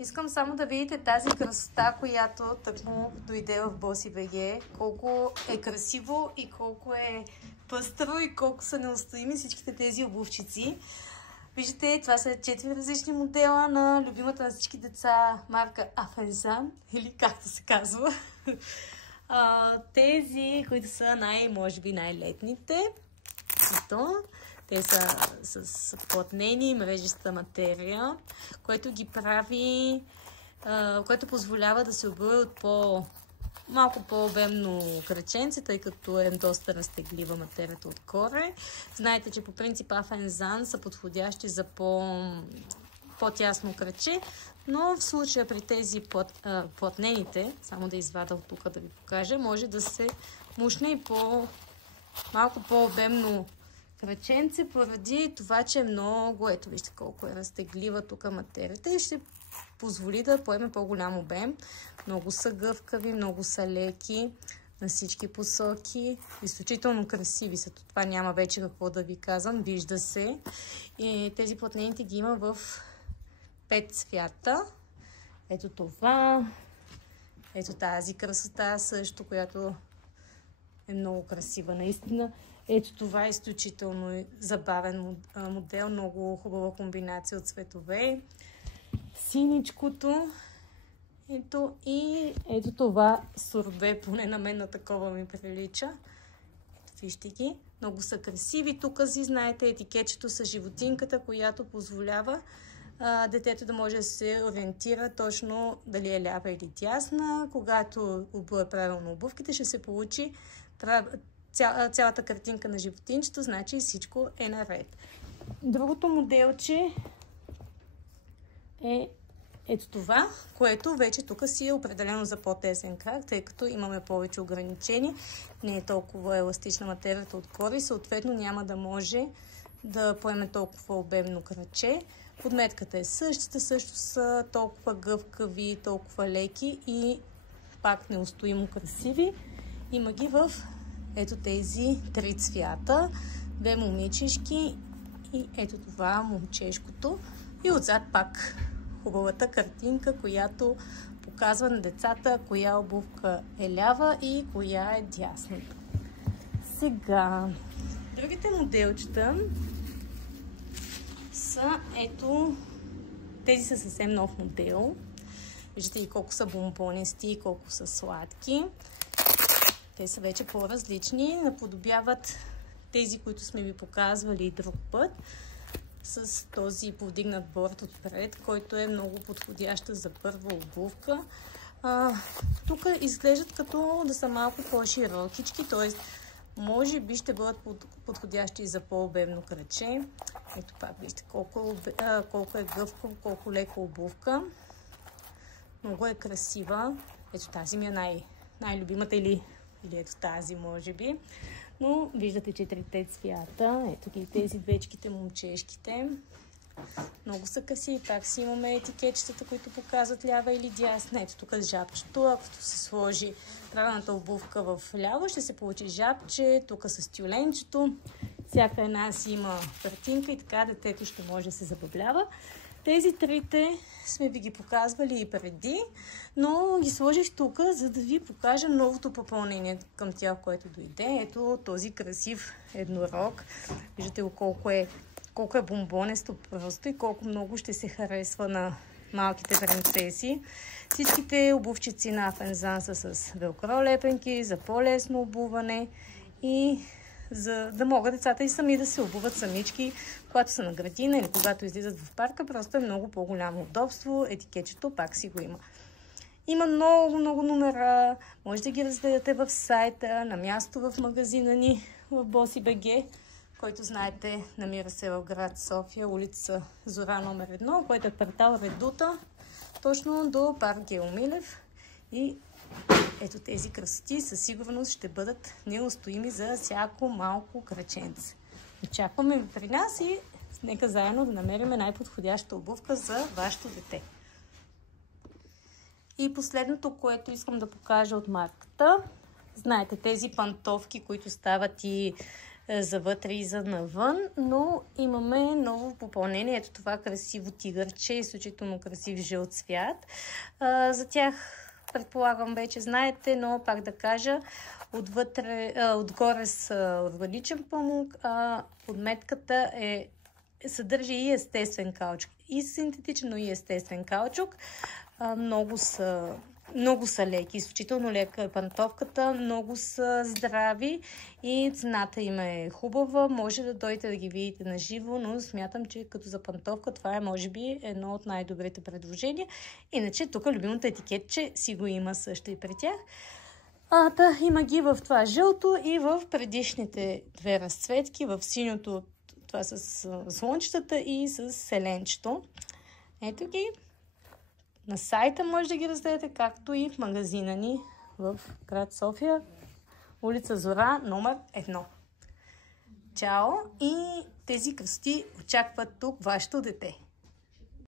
Искам само да видите тази красота, която тъкмо дойде в Bossy.bg. Колко е красиво и колко е пъстро и колко са неустоими всичките тези обувчици. Виждате, това са 4 различни модела на любимата на всички деца марка Афензан, или както се казва. Тези, които са може би най-летните. Те са с плътнени мрежиста материя, което ги прави, което позволява да се обуе от малко по-обемно кръченце, тъй като е доста разтеглива материята отгоре. Знаете, че по принцип Афензан са подходящи за по-тясно кръче, но в случая при тези плътнените, само да извада от тук да ви покажа, може да се мушне и малко по-обемно кръченце, поради това, че е много, ето вижте колко е разтеглива тук материята и ще позволи да поеме по-голям обем. Много са гъвкави, много са леки на всички посоки. Изключително красиви са. Това няма вече какво да ви казвам. Вижда се. И тези плътнените ги има в 5 цвята. Ето това. Ето тази красота също, която е много красива наистина. Ето това е изключително забавен модел. Много хубава комбинация от цветове. Синичкото. Ето това сорбе, поне на мен на такова ми прилича. Ето вижте ги. Много са красиви. Тук си знаете етикетчето с животинката, която позволява детето да може да се ориентира точно дали е лява или дясна. Когато обуе правилно обувките, ще се получи цялата картинка на животинчето, значи всичко е наред. Другото моделче е ето това, което вече тук си е определено за по-тесен крак, тъй като имаме повече ограничения. Не е толкова еластична материята отгоре и съответно няма да може да поеме толкова обемно кръче. Подметката е същата, също са толкова гъвкави, толкова леки и пак неустоимо красиви. Има ги в ето тези 3 цвята, 2 момичешки и ето това момчешкото. И отзад пак хубавата картинка, която показва на децата коя обувка е лява и коя е дясна. Сега, другите моделчета са ето, тези са съвсем нов модел. Виждате и колко са бомбонести и колко са сладки. Те са вече по-различни, наподобяват тези, които сме ви показвали и друг път, с този повдигнат борд отпред, който е много подходяща за първа обувка. Тук изглеждат като да са малко по-широкички, т.е. може би ще бъдат подходящи за по-обемно кръче. Ето пак вижте колко е гъвкаво, колко леко обувка. Много е красива. Ето тази ми е най-любимата или ето тази, може би. Но виждате 4 цвята. Ето ги тези двечките, момчешките. Много са красиви. Пак си имаме етикетчетата, които показват лява или дясна. Ето тук жабчето. Ако се сложи правилната обувка в ляво, ще се получи жабче. Тук с тюленчето. Всяка една си има картинка и така детето ще може да се забавлява. Тези трите сме ви ги показвали и преди, но ги сложих тук, за да ви покажа новото попълнение към тях, което дойде. Ето този красив еднорог. Виждате го колко е бомбонесто просто и колко много ще се харесва на малките принцеси. Всичките обувчици на Афензан са с велкро лепенки, за по-лесно обуване и за да могат децата и сами да се обуват самички, когато са на градина или когато излизат в парка. Просто е много по-голямо удобство. Етикетчето пак си го има. Има много номера. Може да ги разгледате в сайта, на място в магазина ни в Bossy.bg, който знаете намира се в град София, улица Зора номер 1, който е квартал Редута, точно до парк Гео Милев. И ето тези красоти със сигурност ще бъдат неустоими за всяко малко кръченце. Очакваме ви при нас и нека заедно да намерим най-подходяща обувка за вашето дете. И последното, което искам да покажа от марката. Знаете, тези пантовки, които стават и за вътре и за навън, но имаме ново попълнение. Ето това красиво тигърче, изключително красив жълт цвят. За тях предполагам вече знаете, но пак да кажа, отгоре с органичен памук, а подметката съдържа и естествен каучук. И синтетичен, но и естествен каучук. Много са леки, изключително лека е пантовката, много са здрави и цената им е хубава. Може да дойдете да ги видите на живо, но смятам, че като за пантовка това е може би едно от най-добрите предложения. Иначе тук любимото етикетче си го има също и при тях. Има ги в това жълто и в предишните две разцветки, в синьото, това с слънчетата и с селенчето. Ето ги. На сайта може да ги разгледате, както и в магазина ни в град София, улица Зора, номер 1. Чао! И тези красоти очакват тук вашето дете.